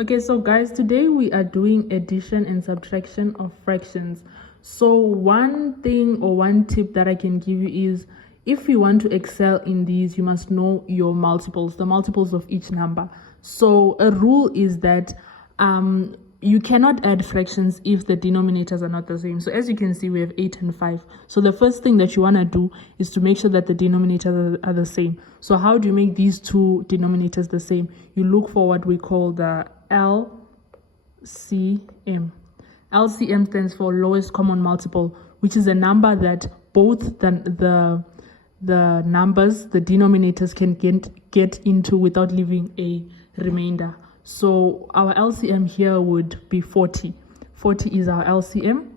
Okay, so guys, today we are doing addition and subtraction of fractions. So one thing or one tip that I can give you is, if you want to excel in these, you must know your multiples, the multiples of each number. So a rule is that you cannot add fractions if the denominators are not the same. So as you can see, we have 8 and 5. So the first thing that you want to do is to make sure that the denominators are the same. So how do you make these two denominators the same? You look for what we call the LCM. LCM stands for lowest common multiple, which is a number that both the numbers, the denominators, can get into without leaving a remainder. So our LCM here would be 40. 40 is our LCM.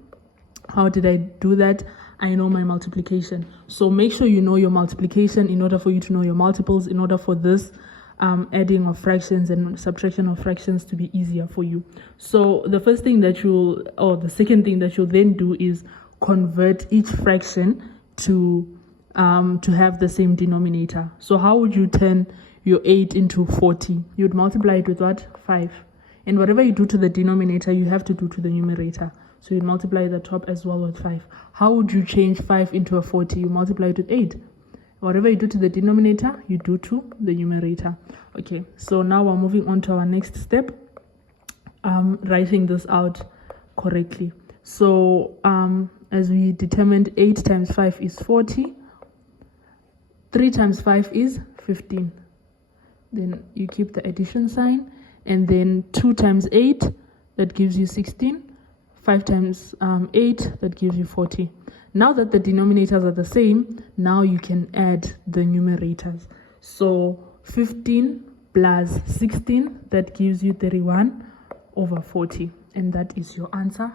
How did I do that? I know my multiplication. So make sure you know your multiplication in order for you to know your multiples, in order for this adding of fractions and subtraction of fractions to be easier for you. So the first thing that the second thing that you'll then do is convert each fraction to have the same denominator. So how would you turn your 8 into 40? You'd multiply it with what? 5. And whatever you do to the denominator, you have to do to the numerator. So you multiply the top as well with 5. How would you change 5 into a 40? You multiply it with 8. Whatever you do to the denominator, you do to the numerator. Okay, so now we're moving on to our next step, writing this out correctly. So as we determined, 8 times 5 is 40. 3 times 5 is 15. Then you keep the addition sign. And then 2 times 8, that gives you 16. 5 times 8, that gives you 40. Now that the denominators are the same, now you can add the numerators. So 15 plus 16, that gives you 31 over 40. And that is your answer.